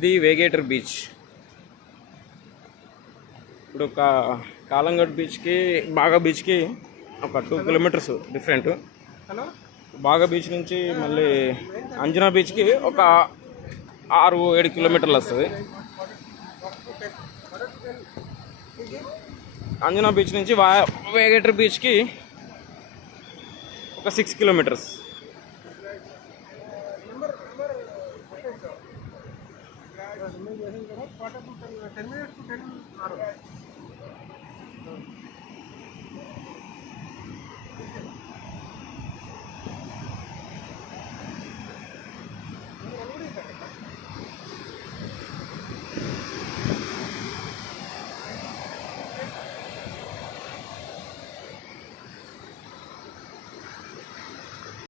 ఇది వేగేటర్ బీచ్. ఇప్పుడు కాలంగట్ బీచ్కి బాగా బీచ్కి ఒక 2 కిలోమీటర్స్ డిఫరెంట్. బాగా బీచ్ నుంచి మళ్ళీ అంజనా బీచ్కి ఒక 6-7 కిలోమీటర్లు వస్తుంది. అంజనా బీచ్ నుంచి వేగేటర్ బీచ్కి ఒక 6 కిలోమీటర్స్.